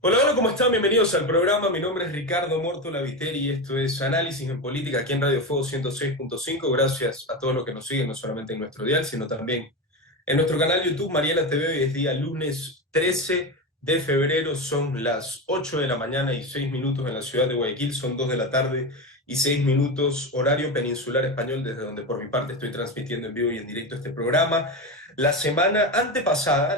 Hola, hola, ¿cómo están? Bienvenidos al programa. Mi nombre es Ricardo Mortola Viteri y esto es Análisis en Política aquí en Radio Fuego 106.5. Gracias a todos los que nos siguen, no solamente en nuestro dial, sino también en nuestro canal YouTube Mariela TV. Hoy es día lunes 13 de febrero, son las 8 de la mañana y 6 minutos en la ciudad de Guayaquil, son 2 de la tarde y 6 minutos horario peninsular español, desde donde por mi parte estoy transmitiendo en vivo y en directo este programa. La semana antepasada,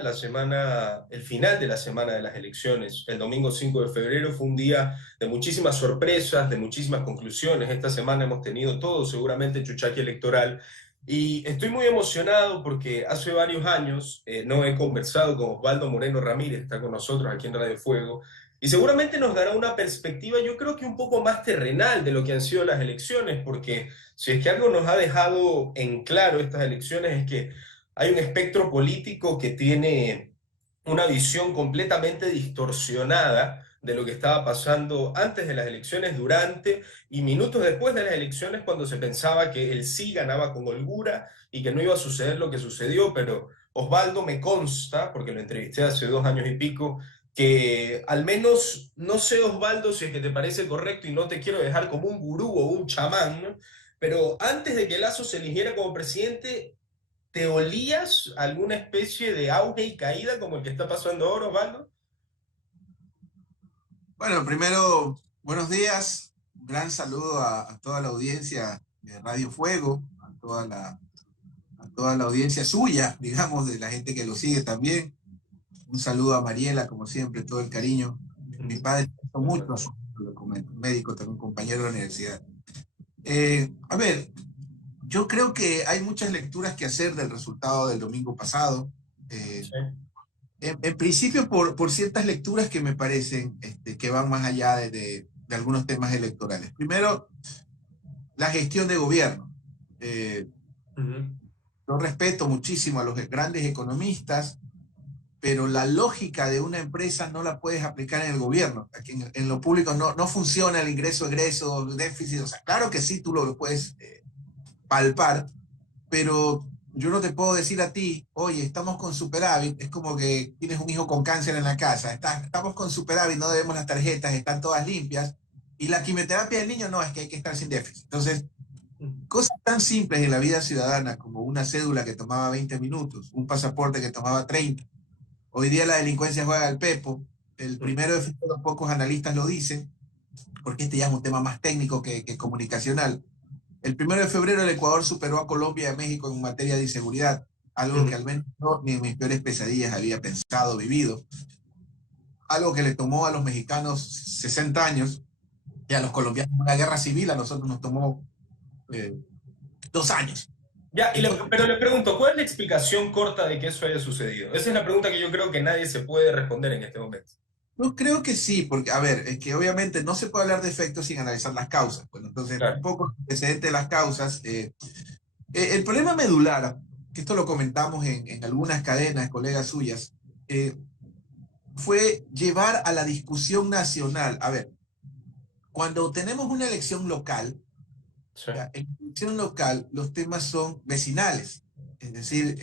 el final de la semana de las elecciones, el domingo 5 de febrero, fue un día de muchísimas sorpresas, de muchísimas conclusiones. Esta semana hemos tenido todo, seguramente chuchaqui electoral. Y estoy muy emocionado porque hace varios años no he conversado con Osvaldo Moreno Ramírez, está con nosotros aquí en Radio Fuego, y seguramente nos dará una perspectiva, yo creo que un poco más terrenal de lo que han sido las elecciones, porque si es que algo nos ha dejado en claro estas elecciones es que hay un espectro político que tiene una visión completamente distorsionada de lo que estaba pasando antes de las elecciones, durante y minutos después de las elecciones, cuando se pensaba que el sí ganaba con holgura y que no iba a suceder lo que sucedió, pero Osvaldo me consta, porque lo entrevisté hace 2 años y pico, que al menos, no sé Osvaldo si es que te parece correcto y no te quiero dejar como un gurú o un chamán, ¿no? Pero antes de que Lazo se eligiera como presidente, ¿te olías alguna especie de auge y caída como el que está pasando ahora, Osvaldo? Bueno, primero, buenos días. Un gran saludo a toda la audiencia de Radio Fuego, a toda la audiencia suya, digamos, de la gente que lo sigue también. Un saludo a Mariela, como siempre, todo el cariño. Mi padre hizo mucho a su como médico, también compañero de la universidad. A ver, yo creo que hay muchas lecturas que hacer del resultado del domingo pasado. Eh, Sí. en principio, por ciertas lecturas que me parecen que van más allá de algunos temas electorales. Primero, la gestión de gobierno. Eh, Ujú. yo respeto muchísimo a los grandes economistas, pero la lógica de una empresa no la puedes aplicar en el gobierno. Aquí en lo público no funciona el ingreso, egreso, déficit. O sea, claro que sí, tú lo puedes palpar, pero yo no te puedo decir a ti, oye, estamos con superávit, es como que tienes un hijo con cáncer en la casa, estamos con superávit, no debemos las tarjetas, están todas limpias, y la quimioterapia del niño no, es que hay que estar sin déficit. Entonces, cosas tan simples en la vida ciudadana como una cédula que tomaba 20 minutos, un pasaporte que tomaba 30. Hoy día la delincuencia juega al pepo, el primero de febrero pocos analistas lo dicen, porque este ya es un tema más técnico que comunicacional. El 1 de febrero el Ecuador superó a Colombia y a México en materia de inseguridad, algo que Ujú. al menos yo ni en mis peores pesadillas había pensado, vivido, algo que le tomó a los mexicanos 60 años y a los colombianos una guerra civil, a nosotros nos tomó 2 años. Ya, Entonces, pero le pregunto, ¿cuál es la explicación corta de que eso haya sucedido? Esa es la pregunta que yo creo que nadie se puede responder en este momento. yo creo que sí, porque, a ver, es que obviamente no se puede hablar de efectos sin analizar las causas. Bueno, entonces, un Claro. poco antecedente de las causas. El problema medular, que esto lo comentamos en algunas cadenas, colegas suyas, fue llevar a la discusión nacional. A ver, cuando tenemos una elección local, Sí. ya, en elección local los temas son vecinales. Es decir,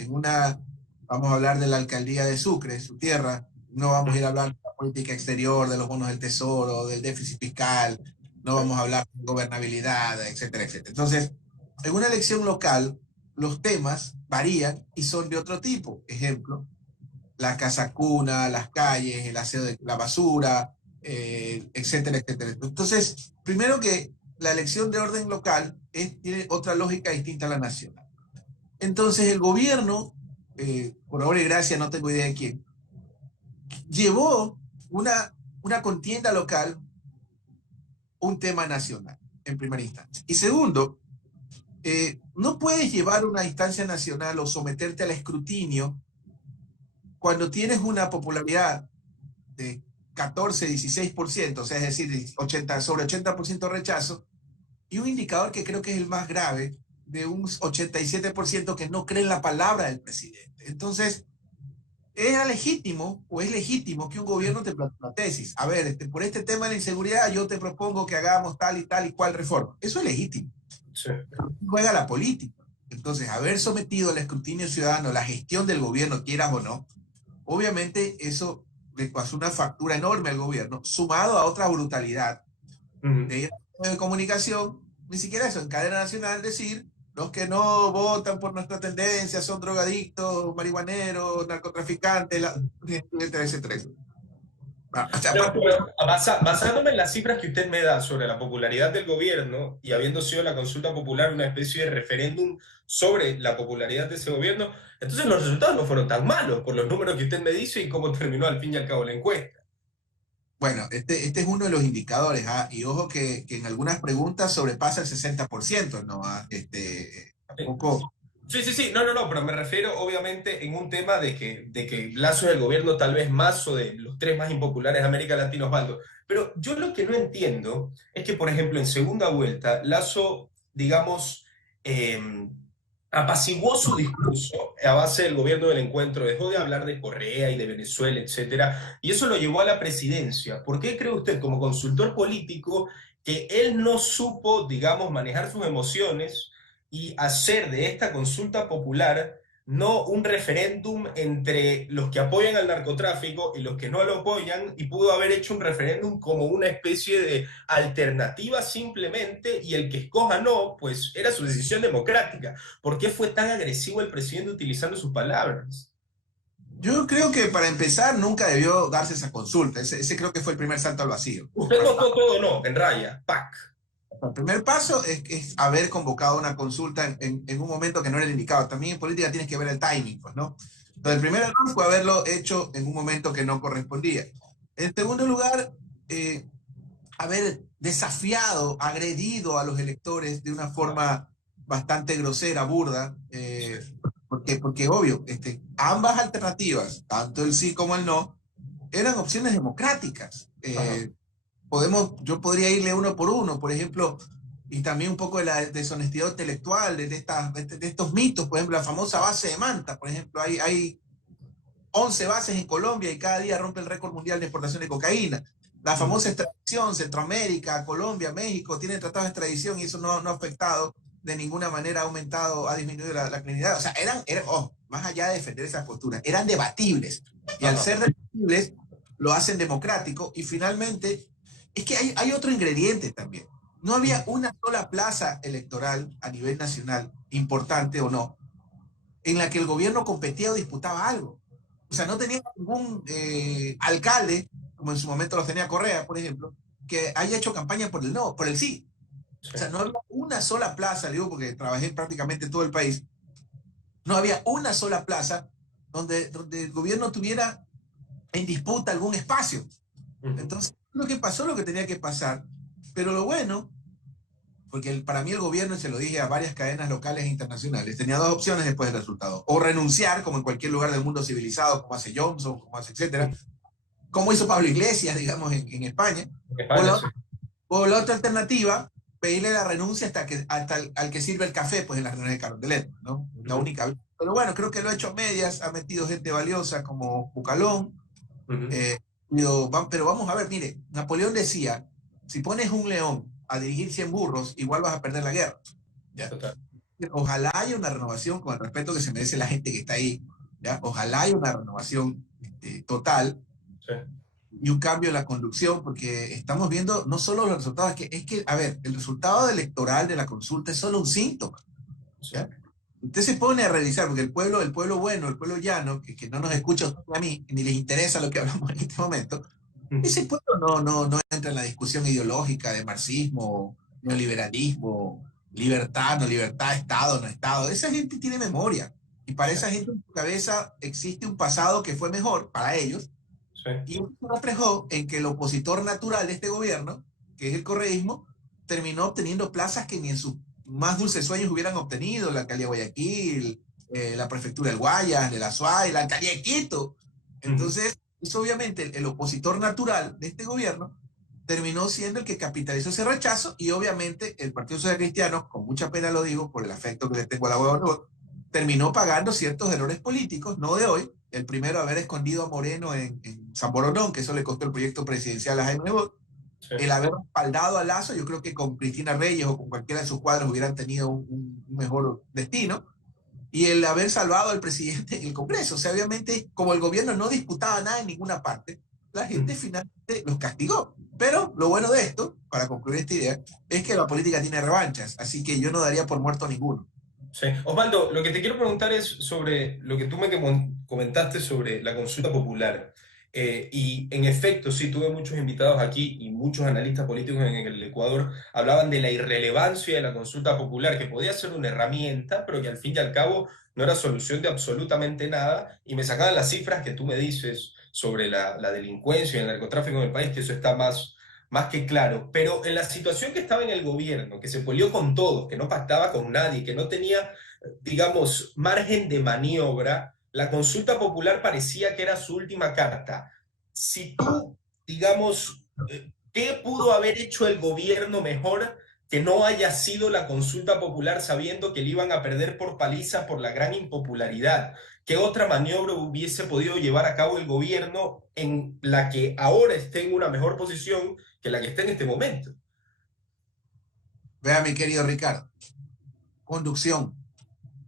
vamos a hablar de la alcaldía de Sucre, su tierra, no vamos a ir a hablar de la política exterior, de los bonos del tesoro, del déficit fiscal, no Sí. vamos a hablar de gobernabilidad, etcétera, etcétera. Entonces, en una elección local, los temas varían y son de otro tipo. Ejemplo, la casa cuna, las calles, el aseo de la basura, etcétera, etcétera. Entonces, primero que la elección de orden local tiene otra lógica distinta a la nacional. Entonces, el gobierno, por obra y gracia, no tengo idea de quién, llevó una contienda local, un tema nacional, en primera instancia. Y segundo, no puedes llevar una instancia nacional o someterte al escrutinio cuando tienes una popularidad de 14, 16%, o sea, es decir, 80, sobre 80% rechazo, y un indicador que creo que es el más grave, de un 87% que no cree en la palabra del presidente. Entonces, era legítimo o es legítimo que un gobierno te plantee una tesis. A ver, por este tema de la inseguridad, yo te propongo que hagamos tal y cual reforma. Eso es legítimo. Sí. Juega la política. Entonces, haber sometido al escrutinio ciudadano la gestión del gobierno, quieras o no, obviamente eso le pasó una factura enorme al gobierno, sumado a otra brutalidad de ir a los medios de comunicación, ni siquiera eso, en cadena nacional decir, los que no votan por nuestra tendencia son drogadictos, marihuaneros, narcotraficantes, etcétera, etcétera. O sea, Pero basándome en las cifras que usted me da sobre la popularidad del gobierno y habiendo sido la consulta popular una especie de referéndum sobre la popularidad de ese gobierno, entonces los resultados no fueron tan malos por los números que usted me dice y cómo terminó al fin y al cabo la encuesta. bueno, este es uno de los indicadores, ¿ah? Y ojo que en algunas preguntas sobrepasa el 60%, ¿no? ¿Ah? Sí. Poco. Sí, sí, sí, no, no, no, pero me refiero obviamente en un tema de que Lazo es el gobierno tal vez más o de los tres más impopulares de América Latina, Osvaldo. Pero yo lo que no entiendo es que, por ejemplo, en segunda vuelta, Lazo, digamos, eh, apaciguó su discurso a base del gobierno del encuentro, dejó de hablar de Correa y de Venezuela, etcétera, y eso lo llevó a la presidencia. ¿Por qué cree usted, como consultor político, que él no supo, digamos, manejar sus emociones y hacer de esta consulta popular no un referéndum entre los que apoyan al narcotráfico y los que no lo apoyan, y pudo haber hecho un referéndum como una especie de alternativa simplemente, y el que escoja no, pues era su decisión democrática? ¿Por qué fue tan agresivo el presidente utilizando sus palabras? Yo creo que para empezar nunca debió darse esa consulta. Ese creo que fue el primer salto al vacío. Usted votó todo no, en raya, PAC. El primer paso es haber convocado una consulta en un momento que no era el indicado. También en política tienes que ver el timing, pues, ¿no? Entonces, el primer error fue haberlo hecho en un momento que no correspondía. En segundo lugar, haber desafiado, agredido a los electores de una forma bastante grosera, burda, porque obvio, ambas alternativas, tanto el sí como el no, eran opciones democráticas. Ajá. Yo podría irle uno por uno, por ejemplo, y también un poco de la deshonestidad intelectual, de estos mitos, por ejemplo, la famosa base de Manta, por ejemplo, hay 11 bases en Colombia y cada día rompe el récord mundial de exportación de cocaína. La famosa extradición, Centroamérica, Colombia, México, tienen tratados de extradición y eso no ha afectado de ninguna manera, ha aumentado, ha disminuido la criminalidad. O sea, más allá de defender esas posturas, eran debatibles. Y al Ajá. ser debatibles, lo hacen democrático. Y finalmente, es que hay otro ingrediente también. No había una sola plaza electoral a nivel nacional, importante o no, en la que el gobierno competía o disputaba algo. O sea, no tenía ningún alcalde, como en su momento los tenía Correa, por ejemplo, que haya hecho campaña por el no, por el sí. O Sí. sea, no había una sola plaza, digo, porque trabajé prácticamente en todo el país, no había una sola plaza donde el gobierno tuviera en disputa algún espacio. Ujú. Entonces, lo que pasó, lo que tenía que pasar, pero lo bueno, porque para mí el gobierno, y se lo dije a varias cadenas locales e internacionales, tenía dos opciones después del resultado. O renunciar, como en cualquier lugar del mundo civilizado, como hace Johnson, como hace etcétera, como hizo Pablo Iglesias, digamos, en España. En O España, la, sí. o la otra alternativa, pedirle la renuncia hasta al que sirve el café, pues en las reuniones de Carondelet, ¿no? La Ujú. única. Pero bueno, creo que lo ha hecho a medias, ha metido gente valiosa como Bucalón. Ujú. eh, pero vamos a ver, mire, Napoleón decía, si pones un león a dirigir 100 burros, igual vas a perder la guerra. ¿Ya? Total. Ojalá haya una renovación con el respeto que se merece la gente que está ahí. ¿Ya? Ojalá haya una renovación total Sí. y un cambio en la conducción, porque estamos viendo no solo los resultados, es que, a ver, el resultado electoral de la consulta es solo un síntoma. Sí. ¿Ya? Usted se pone a revisar, porque el pueblo bueno, el pueblo llano, que no nos escucha a usted ni a mí, ni les interesa lo que hablamos en este momento, ese Ujú. pueblo no entra en la discusión ideológica de marxismo, neoliberalismo, libertad, no libertad, Estado, no Estado. Esa gente tiene memoria. Y para Sí. esa gente en su cabeza existe un pasado que fue mejor para ellos. Sí. Y eso se reflejó en que el opositor natural de este gobierno, que es el correísmo, terminó obteniendo plazas que ni en sus más dulces sueños hubieran obtenido: la alcaldía de Guayaquil, la prefectura del Guayas, de la Suárez, la alcaldía de Quito. Ujú. Entonces, eso obviamente el opositor natural de este gobierno terminó siendo el que capitalizó ese rechazo, y obviamente el Partido Social Cristiano, con mucha pena lo digo por el afecto que le tengo a la hueva, terminó pagando ciertos errores políticos, no de hoy. El primero, haber escondido a Moreno en San Borondón, que eso le costó el proyecto presidencial a Jaime Nebot. Sí. El haber respaldado a Lazo, yo creo que con Cristina Reyes o con cualquiera de sus cuadros hubieran tenido un mejor destino. Y el haber salvado al presidente en el Congreso. O sea, obviamente, como el gobierno no disputaba nada en ninguna parte, la gente finalmente los castigó. Pero lo bueno de esto, para concluir esta idea, es que la política tiene revanchas, así que yo no daría por muerto a ninguno. Sí. Osvaldo, lo que te quiero preguntar es sobre lo que tú me comentaste sobre la consulta popular. Y en efecto, sí, tuve muchos invitados aquí y muchos analistas políticos en el Ecuador hablaban de la irrelevancia de la consulta popular, que podía ser una herramienta, pero que al fin y al cabo no era solución de absolutamente nada. Y me sacaban las cifras que tú me dices sobre la delincuencia y el narcotráfico en el país, que eso está más que claro, pero en la situación que estaba en el gobierno, que se polió con todos, que no pactaba con nadie, que no tenía, digamos, margen de maniobra, la consulta popular parecía que era su última carta. Si tú, digamos, ¿qué pudo haber hecho el gobierno mejor que no haya sido la consulta popular sabiendo que le iban a perder por paliza por la gran impopularidad? ¿Qué otra maniobra hubiese podido llevar a cabo el gobierno en la que ahora esté en una mejor posición que la que está en este momento? Vea, mi querido Ricardo, conducción,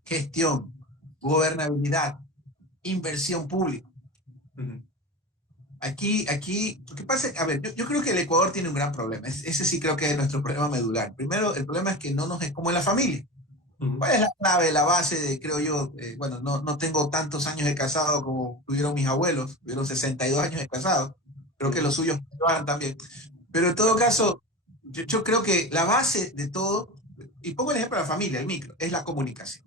gestión, gobernabilidad, inversión pública. Ujú. Aquí, lo que pasa es, a ver, yo creo que el Ecuador tiene un gran problema. Ese sí creo que es nuestro problema medular. Primero, el problema es que no nos es como en la familia. Ujú. ¿Cuál es la clave, la base de, creo yo, bueno, no tengo tantos años de casado como tuvieron mis abuelos, tuvieron 62 años de casado, creo que Ujú. los suyos van también. Pero en todo caso, yo creo que la base de todo, y pongo el ejemplo de la familia, el micro, es la comunicación.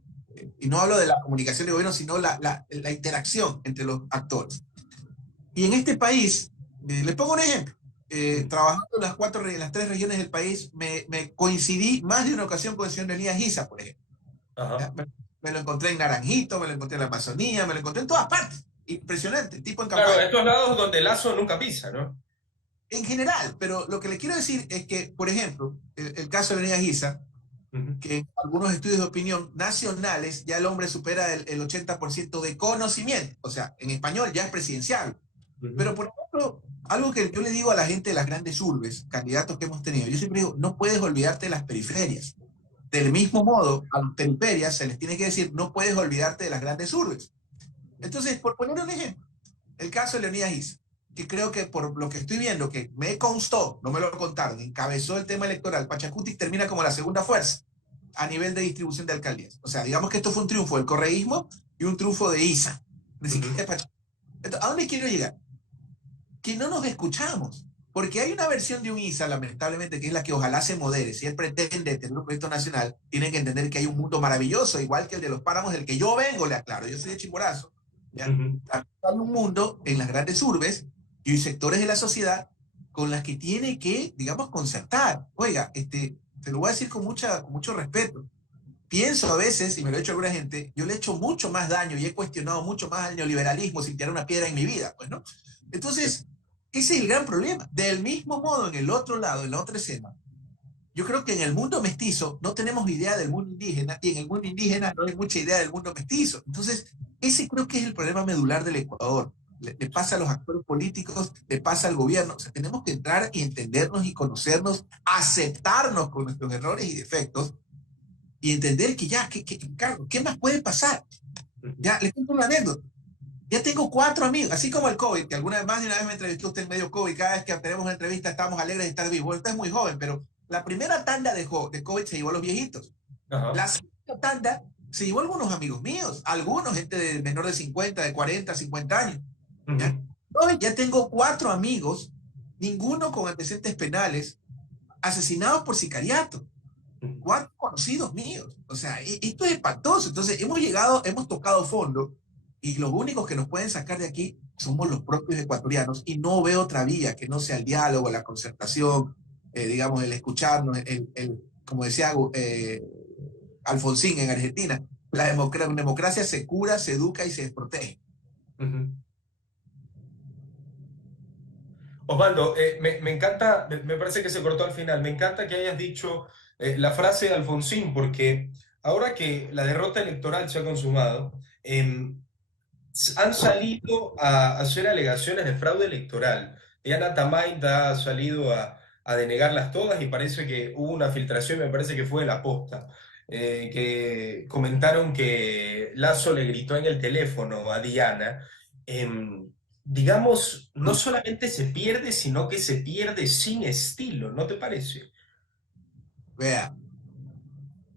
Y no hablo de la comunicación de gobierno, sino la interacción entre los actores. Y en este país, les pongo un ejemplo. Ujú. Trabajando en las tres regiones del país, me coincidí más de una ocasión con el señor Elías Giza, por ejemplo. ¿Ya? Ajá. Me lo encontré en Naranjito, me lo encontré en la Amazonía, me lo encontré en todas partes. Impresionante, tipo en Claro, campaña. estos lados donde Lazo nunca pisa, ¿no? En general, pero lo que le quiero decir es que, por ejemplo, el caso de Elías Giza, Ujú. que en algunos estudios de opinión nacionales ya el hombre supera el 80% de conocimiento. O sea, en español ya es presidencial. Ujú. Pero, por ejemplo, algo que yo le digo a la gente de las grandes urbes, candidatos que hemos tenido, yo siempre digo, no puedes olvidarte de las periferias. Del mismo modo, a las periferias se les tiene que decir, no puedes olvidarte de las grandes urbes. Entonces, por poner un ejemplo, el caso de Leonidas Issa, que creo que por lo que estoy viendo, que me constó, no me lo contaron, encabezó el tema electoral, Pachacuti termina como la segunda fuerza a nivel de distribución de alcaldías. O sea, digamos que esto fue un triunfo del correísmo y un triunfo de Isa. Ni Ujú. siquiera Pachacuti. Entonces, ¿a dónde quiero llegar? Que no nos escuchamos. Porque hay una versión de un ISA, lamentablemente, que es la que ojalá se modere. Si él pretende tener un proyecto nacional, tiene que entender que hay un mundo maravilloso, igual que el de los páramos, del que yo vengo, le aclaro. Yo soy de Chimborazo. ¿Ya? Ujú. Hay un mundo en las grandes urbes y hay sectores de la sociedad con las que tiene que, digamos, concertar. Oiga, te lo voy a decir con mucho respeto. Pienso a veces, y me lo he hecho a alguna gente, yo le he hecho mucho más daño y he cuestionado mucho más al neoliberalismo sin tirar una piedra en mi vida, pues, ¿no? Entonces, ese es el gran problema. Del mismo modo, en el otro lado, en la otra escena, yo creo que en el mundo mestizo no tenemos idea del mundo indígena y en el mundo indígena no hay mucha idea del mundo mestizo. Entonces, ese creo que es el problema medular del Ecuador. Le pasa a los actores políticos, le pasa al gobierno. O sea, tenemos que entrar y entendernos y conocernos, aceptarnos con nuestros errores y defectos y entender que ya, Carlos, ¿qué más puede pasar? Ujú. Ya, les cuento una anécdota. Ya tengo cuatro amigos, así como el COVID, que alguna vez más de una vez me entrevistó usted en medio COVID, cada vez que tenemos una entrevista estamos alegres de estar vivos. Bueno, usted es muy joven, pero la primera tanda de COVID se llevó a los viejitos. Ajá. La segunda tanda se llevó a algunos amigos míos, algunos, gente de menor de 50, de 40, 50 años. ¿Ya? Ujú. Hoy ya tengo cuatro amigos, ninguno con antecedentes penales, asesinados por sicariato. Ujú. Cuatro conocidos míos. O sea, esto es espantoso. Entonces, hemos llegado, hemos tocado fondo y los únicos que nos pueden sacar de aquí somos los propios ecuatorianos y no veo otra vía que no sea el diálogo, la concertación, digamos, el escucharnos, como decía Alfonsín en Argentina, democracia se cura, se educa y se desprotege. Ujú. Osvaldo, me encanta, me parece que se cortó al final, me encanta que hayas dicho la frase de Alfonsín, porque ahora que la derrota electoral se ha consumado, han salido a hacer alegaciones de fraude electoral. Diana Tamait ha salido a denegarlas todas y parece que hubo una filtración, me parece que fue de la Posta, que comentaron que Lazo le gritó en el teléfono a Diana. digamos, no solamente se pierde, sino que se pierde sin estilo, ¿no te parece? Vea,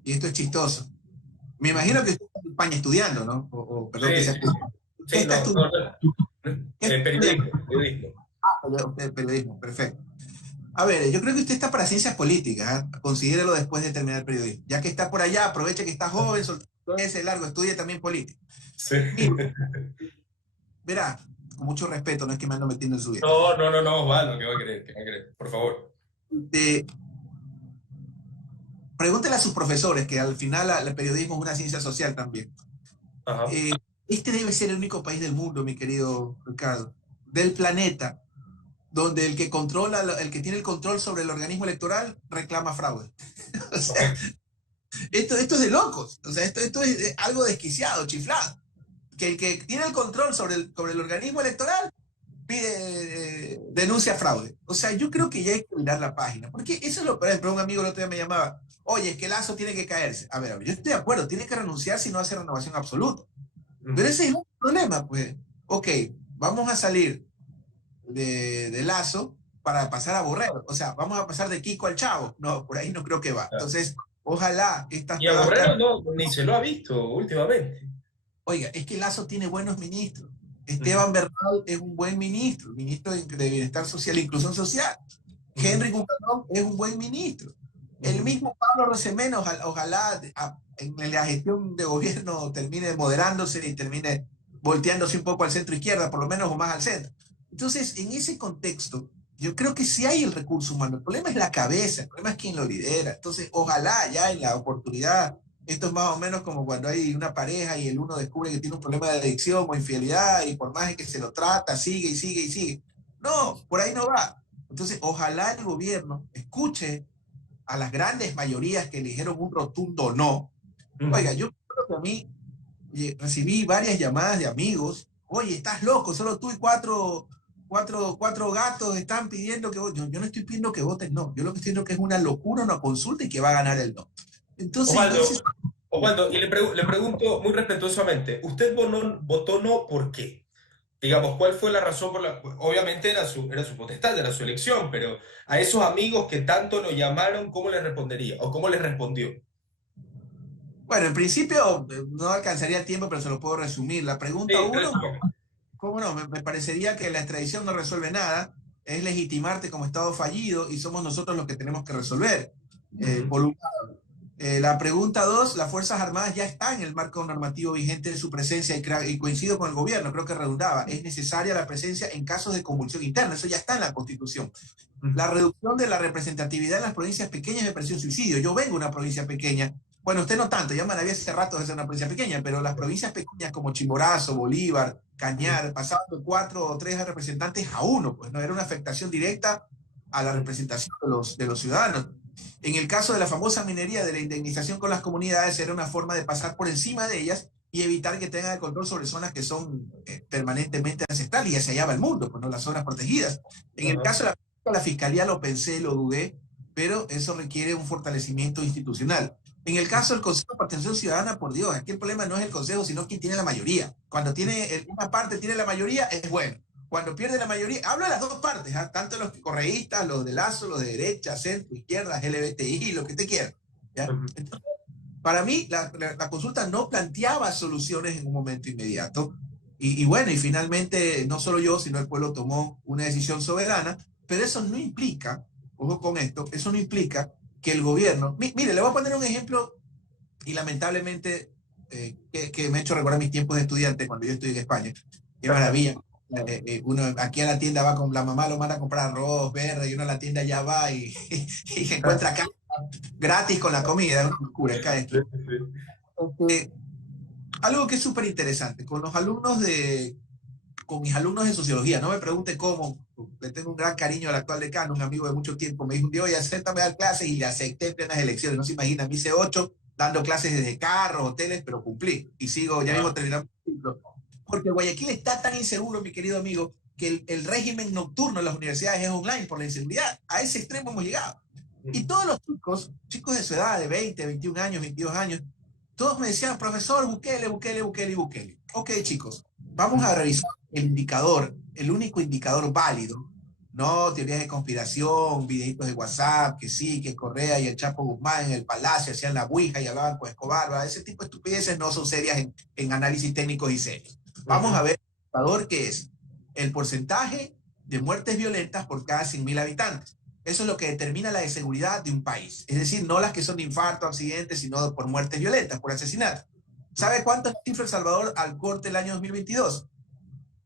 y esto es chistoso. Me Ujú. imagino que usted está en España estudiando, ¿no? Perdón que Sí, sea. sí, sí. ¿Qué Sí, está no, no, estudiando? no. ¿Qué está estudiando? Periodismo, periodismo. Usted, periodismo, perfecto. A ver, yo creo que usted está para ciencias políticas, ¿ah? Considérelo después de terminar el periodismo. Ya que está por allá, aproveche que está joven, soltero ese largo, estudie también política. Sí. Mire, verá, con mucho respeto, no es que me ando metiendo en su vida. No, no, no, no, Osvaldo, ¿qué va a querer? ¿Qué va a querer? Por favor. De, Pregúntele a sus profesores, que al final el periodismo es una ciencia social también. Ajá. Eh, este debe ser el único país del mundo, mi querido Ricardo, del planeta, donde el que controla, el que tiene el control sobre el organismo electoral reclama fraude. O sea, Correcto. esto es de locos. O sea, esto es algo desquiciado, chiflado. Que el que tiene el control sobre el organismo electoral pide, denuncia fraude. O sea, yo creo que ya hay que mirar la página. Porque eso es lo, por ejemplo, un amigo el otro día me llamaba, oye, es que Lazo tiene que caerse. A ver, yo estoy de acuerdo, tiene que renunciar si no hace renovación absoluta. Pero Ujú. ese es un problema, pues. Ok, vamos a salir de Lazo para pasar a Borrero. O sea, vamos a pasar de Kiko al Chavo. No, por ahí no creo que va. Ya. Entonces, ojalá estas Y a nuevas Borrero caras. no, ni se lo ha visto últimamente. Oiga, es que Lazo tiene buenos ministros. Ujú, Esteban Bernal es un buen ministro, ministro de Bienestar Social e Inclusión Social. ujú, Henry Bucanón es un buen ministro. El ujú. mismo Pablo Rosemena, ojalá en la gestión de gobierno termine moderándose y termine volteándose un poco al centro izquierda, por lo menos o más al centro. Entonces, en ese contexto, yo creo que sí hay el recurso humano. El problema es la cabeza, el problema es quién lo lidera. Entonces, ojalá ya en la oportunidad, esto es más o menos como cuando hay una pareja y el uno descubre que tiene un problema de adicción o infidelidad y por más que se lo trata, sigue y sigue y sigue. No, por ahí no va. Entonces, ojalá el gobierno escuche a las grandes mayorías que eligieron un rotundo no. Oiga, Ujú. yo creo que a mí recibí varias llamadas de amigos. Oye, estás loco, solo tú y cuatro gatos están pidiendo que voten. Yo no estoy pidiendo que voten no. Yo lo que estoy diciendo que es una locura, una consulta y que va a ganar el no. Entonces, en ese... Osvaldo, Osvaldo, y le pregunto muy respetuosamente, ¿usted votó no por qué? Digamos, ¿cuál fue la razón por la... Obviamente era su potestad, era su elección, pero a esos amigos que tanto lo llamaron, ¿cómo les respondería? ¿O cómo les respondió? Bueno, en principio no alcanzaría el tiempo, pero se lo puedo resumir. La pregunta Sí, uno, resúmeme. ¿cómo no? Me parecería que la extradición no resuelve nada, es legitimarte como Estado fallido y somos nosotros los que tenemos que resolver. Ujú, Por un la pregunta dos, las Fuerzas Armadas ya están en el marco normativo vigente de su presencia y coincido con el gobierno, creo que redundaba, es necesaria la presencia en casos de convulsión interna, eso ya está en la Constitución. La ujú. reducción de la representatividad en las provincias pequeñas me pareció un suicidio. Yo vengo de una provincia pequeña, bueno, usted no tanto, ya Manaví hace rato de ser una provincia pequeña, pero las provincias pequeñas como Chimborazo, Bolívar, Cañar, pasaban de 4 o 3 representantes a uno, pues no era una afectación directa a la representación de los ciudadanos. En el caso de la famosa minería de la indemnización con las comunidades, era una forma de pasar por encima de ellas y evitar que tengan el control sobre zonas que son permanentemente ancestrales y hacia allá va el mundo, pues no las zonas protegidas. En el Ajá. caso de la fiscalía lo pensé, lo dudé, pero eso requiere un fortalecimiento institucional. En el caso del Consejo de Participación Ciudadana, por Dios, aquí el problema no es el Consejo, sino quien tiene la mayoría. Cuando una parte tiene la mayoría, es bueno. Cuando pierde la mayoría, hablo de las dos partes, ¿eh? Tanto los correístas, los de Lazo, los de derecha, centro, izquierda, LGBTI, lo que te quiera. ¿Ya? Ujú. Entonces, para mí, la consulta no planteaba soluciones en un momento inmediato. Y bueno, y finalmente, no solo yo, sino el pueblo tomó una decisión soberana, pero eso no implica, ojo con esto, eso no implica que el gobierno, mire, le voy a poner un ejemplo y lamentablemente que me ha hecho recordar mis tiempos de estudiante cuando yo estudié en España. Qué Ajá. maravilla. Uno aquí a la tienda va con la mamá, lo manda a comprar arroz verde y uno a la tienda ya va y se encuentra acá gratis con la comida. Es una locura, cada Sí, esquina. sí. Este, algo que es súper interesante, con mis alumnos de sociología, no me pregunte cómo, le tengo un gran cariño al actual decano, un amigo de mucho tiempo, me dijo un día, oye, acéptame a dar clases y le acepté en plenas elecciones, no se imagina, me hice 8 dando clases desde carros, hoteles, pero cumplí y sigo, ya mismo Ah, terminamos el ciclo. Porque Guayaquil está tan inseguro, mi querido amigo, que el régimen nocturno en las universidades es online por la inseguridad. A ese extremo hemos llegado. Y ujú. todos los chicos de su edad, de 20, 21 años, 22 años, todos me decían, profesor, Bukele, Bukele, Bukele, Bukele. Ok, chicos, vamos a Ujú. revisar el indicador. el único indicador válido, no teorías de conspiración, videitos de WhatsApp, que sí, que Correa y el Chapo Guzmán en el Palacio hacían la ouija y hablaban con Escobar, ¿verdad? Ese tipo de estupideces no son serias en análisis técnicos y serios. Vamos a ver el indicador que es el porcentaje de muertes violentas por cada 100.000 habitantes. Eso es lo que determina la seguridad de un país. Es decir, no las que son de infarto, accidentes, sino por muertes violentas, por asesinato. ¿Sabe cuánto es la cifra El Salvador al corte del año 2022?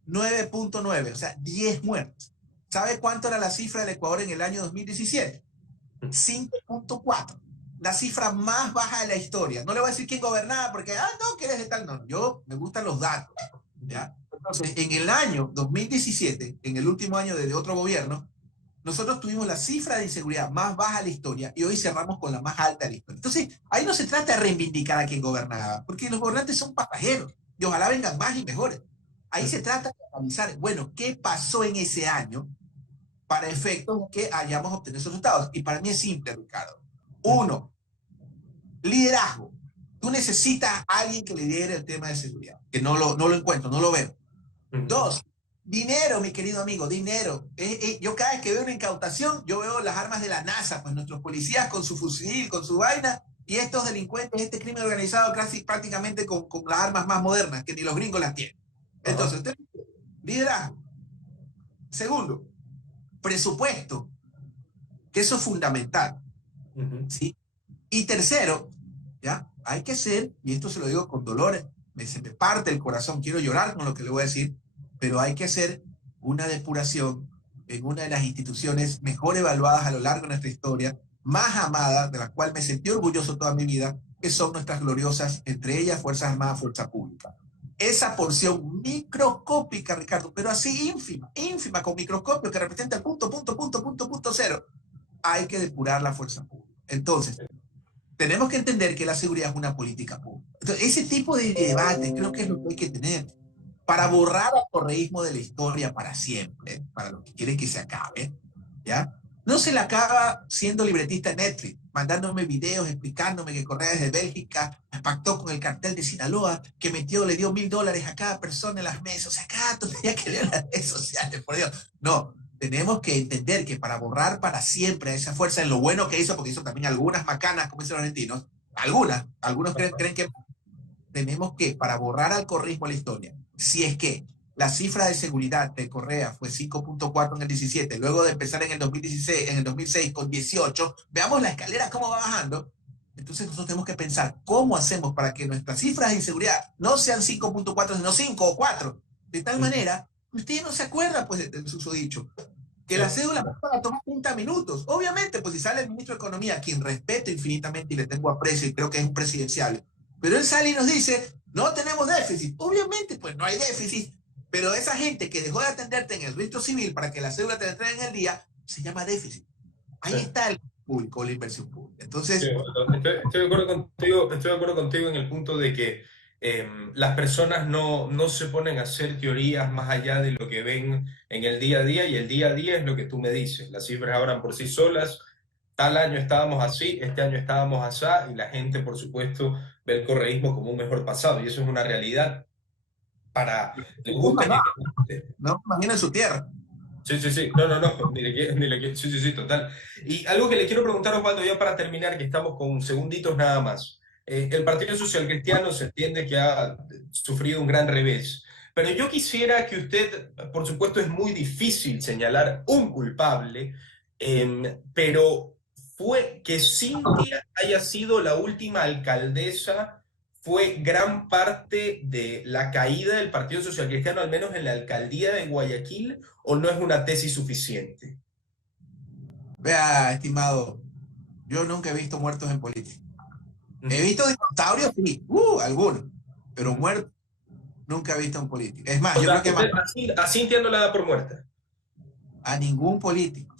9.9, o sea, 10 muertes. ¿Sabe cuánto era la cifra del Ecuador en el año 2017? 5.4. La cifra más baja de la historia. No le voy a decir quién gobernaba porque, no, que eres de tal. No, yo me gustan los datos. ¿Ya? Entonces, en el año 2017, en el último año de otro gobierno, nosotros tuvimos la cifra de inseguridad más baja de la historia y hoy cerramos con la más alta de la historia. Entonces, ahí no se trata de reivindicar a quien gobernaba, porque los gobernantes son pasajeros y ojalá vengan más y mejores. Ahí se trata de analizar, bueno, ¿qué pasó en ese año para efectos que hayamos obtenido esos resultados? Y para mí es simple, Ricardo. Uno, liderazgo. Tú necesitas a alguien que lidere el tema de seguridad, que no lo encuentro, no lo veo. Dos, dinero, mi querido amigo, dinero. Yo cada vez que veo una incautación, yo veo las armas de la NASA, pues nuestros policías con su fusil, con su vaina, y estos delincuentes, este crimen organizado casi prácticamente con las armas más modernas, que ni los gringos las tienen. Entonces, liderazgo. Segundo, presupuesto, que eso es fundamental. ¿Sí? Y tercero, ¿ya? Hay que ser, y esto se lo digo con dolor, se me parte el corazón, quiero llorar con lo que le voy a decir, pero hay que hacer una depuración en una de las instituciones mejor evaluadas a lo largo de nuestra historia, más amadas, de la cual me sentí orgulloso toda mi vida, que son nuestras gloriosas, entre ellas Fuerzas Armadas, Fuerza Pública. Esa porción microscópica, Ricardo, pero así ínfima, con microscopio que representa el punto cero, hay que depurar la fuerza pública. Entonces, tenemos que entender que la seguridad es una política pública. Entonces, ese tipo de debate creo que es lo que hay que tener para borrar el correísmo de la historia para siempre, para los que quieren que se acabe, ¿ya? No se le acaba siendo libretista de Netflix, mandándome videos explicándome que Correa desde Bélgica pactó con el cartel de Sinaloa, que le dio $1.000 a cada persona en las mesas. O sea, cada tontería que leo en las redes sociales, por Dios. No, tenemos que entender que para borrar para siempre a esa fuerza, en lo bueno que hizo, porque hizo también algunas macanas, como dicen los argentinos, algunos creen que tenemos que, para borrar al correísmo a la historia, si es que la cifra de seguridad de Correa fue 5.4 en el 17, luego de empezar en el 2016, en el 2006 con 18, veamos la escalera cómo va bajando. Entonces nosotros tenemos que pensar cómo hacemos para que nuestras cifras de inseguridad no sean 5.4, sino 5 o 4, de tal manera que usted no se acuerda pues del susodicho, que la cédula para tomar 30 minutos. Obviamente, pues si sale el ministro de Economía, a quien respeto infinitamente y le tengo aprecio y creo que es un presidencial, pero él sale y nos dice, no tenemos déficit. Obviamente, pues no hay déficit, pero esa gente que dejó de atenderte en el registro civil para que la cédula te entregue en el día, se llama déficit. Ahí está el público, la inversión pública. Entonces, estoy de acuerdo contigo en el punto de que las personas no se ponen a hacer teorías más allá de lo que ven en el día a día, y el día a día es lo que tú me dices. Las cifras hablan por sí solas. Tal año estábamos así, este año estábamos así, y la gente, por supuesto, ve el correísmo como un mejor pasado, y eso es una realidad para le guste ni le guste. no imaginen su tierra. Sí, sí, sí. No, no, no. Sí, sí, sí, total. Y algo que le quiero preguntar, Osvaldo, ya para terminar, que estamos con segunditos nada más. El Partido Social Cristiano se entiende que ha sufrido un gran revés. Pero yo quisiera que usted, por supuesto, es muy difícil señalar un culpable, pero fue que Cintia haya sido la última alcaldesa fue gran parte de la caída del Partido Social Cristiano, al menos en la alcaldía de Guayaquil, o no es una tesis suficiente? Vea, estimado, yo nunca he visto muertos en política. He visto dinosaurios, sí, algunos, pero muertos nunca he visto en política. Es más, O yo sea, creo que más, a Cintia no la da por muerta. a ningún político,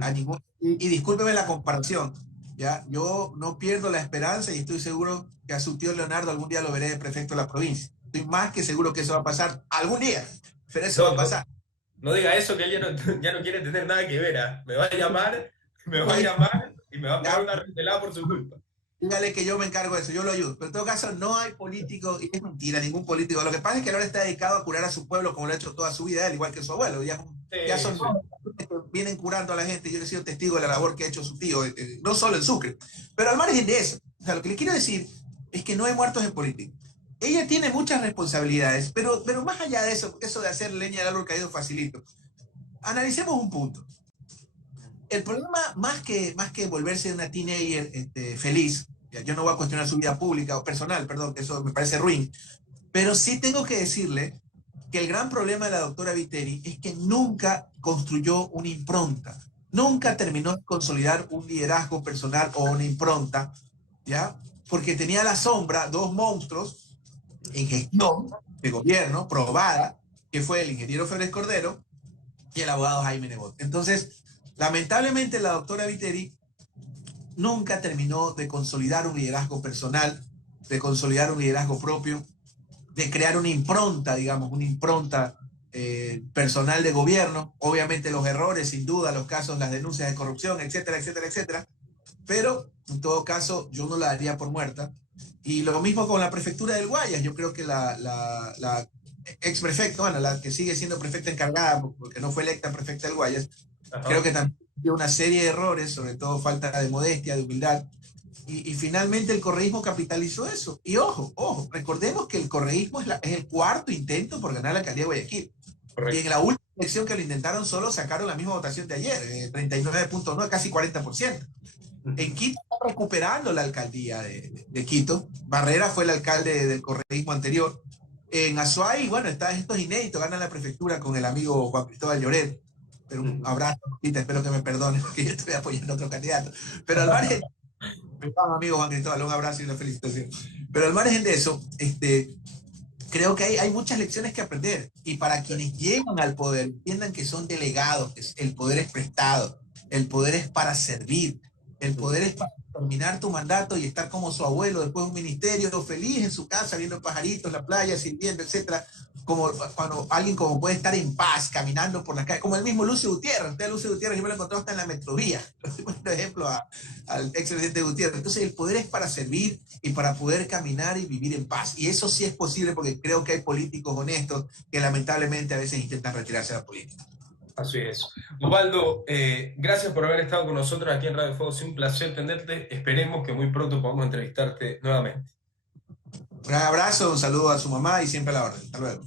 a ningún, y discúlpeme la comparación, ¿ya? Yo no pierdo la esperanza y estoy seguro que a su tío Leonardo algún día lo veré de prefecto de la provincia. Estoy más que seguro que eso va a pasar algún día, pero eso va No, a no, pasar. no diga eso, que ella no, ya no quiere tener nada que ver. ¿Ah? Me va a llamar y me va a pegar una rentelada por su culpa. dígale que yo me encargo de eso, yo lo ayudo. Pero en todo caso, no hay político, y es mentira, ningún político. Lo que pasa es que él ahora está dedicado a curar a su pueblo como lo ha hecho toda su vida, él, igual que su abuelo. Ya Sí, son sí. dos que vienen curando a la gente. Yo he sido testigo de la labor que ha hecho su tío, no solo en Sucre. Pero al margen de eso, o sea, lo que le quiero decir es que no hay muertos en política. Ella tiene muchas responsabilidades, pero más allá de eso, eso de hacer leña del árbol caído facilito, analicemos un punto. El problema, más que volverse una teenager feliz, yo no voy a cuestionar su vida pública o personal, perdón, que eso me parece ruin, pero sí tengo que decirle que el gran problema de la doctora Viteri es que nunca construyó una impronta, nunca terminó de consolidar un liderazgo personal o una impronta, ¿ya? Porque tenía a la sombra dos monstruos en gestión de gobierno probada, que fue el ingeniero Férez Cordero y el abogado Jaime Nebot. Entonces, lamentablemente la doctora Viteri nunca terminó de consolidar un liderazgo personal, de consolidar un liderazgo propio, de crear una impronta, digamos, una impronta personal de gobierno. Obviamente los errores, sin duda, los casos, las denuncias de corrupción, etcétera, etcétera, etcétera. Pero en todo caso, yo no la daría por muerta. Y lo mismo con la prefectura del Guayas. Yo creo que la ex prefecta, bueno, la que sigue siendo prefecta encargada, porque no fue electa prefecta del Guayas, creo Ajá. que también dio una serie de errores, sobre todo falta de modestia, de humildad. Y finalmente el correísmo capitalizó eso. Y ojo, ojo, recordemos que el correísmo es el cuarto intento por ganar la alcaldía de Guayaquil. Y en Correcto. la última elección que lo intentaron solo sacaron la misma votación de ayer, 39.9, casi 40%. En Ujú. Quito está recuperando la alcaldía de Quito. Barrera fue el alcalde del correísmo anterior. En Azuay, bueno, está esto es inédito, gana la prefectura con el amigo Juan Cristóbal Lloret. Pero un Ujú. abrazo, espero que me perdone porque yo estoy apoyando a otro candidato. Pero al margen, amigo Juan Cristóbal, un abrazo y una felicitación. Pero al margen de eso, creo que hay muchas lecciones que aprender. Y para quienes llegan al poder, entiendan que son delegados, que el poder es prestado, el poder es para servir, el poder es para terminar tu mandato y estar como su abuelo después de un ministerio, feliz en su casa, viendo pajaritos, la playa, sirviendo, etcétera. Como cuando alguien como puede estar en paz, caminando por la calle, como el mismo Lucio Gutiérrez. Usted, Lucio Gutiérrez, yo me lo encontré hasta en la metrovía, por ejemplo, al expresidente Gutiérrez. Entonces, el poder es para servir y para poder caminar y vivir en paz. Y eso sí es posible porque creo que hay políticos honestos que lamentablemente a veces intentan retirarse de la política. Así es. Osvaldo, gracias por haber estado con nosotros aquí en Radio Fuego. Es un placer tenerte. Esperemos que muy pronto podamos entrevistarte nuevamente. Un gran abrazo, un saludo a su mamá y siempre a la orden. Hasta luego.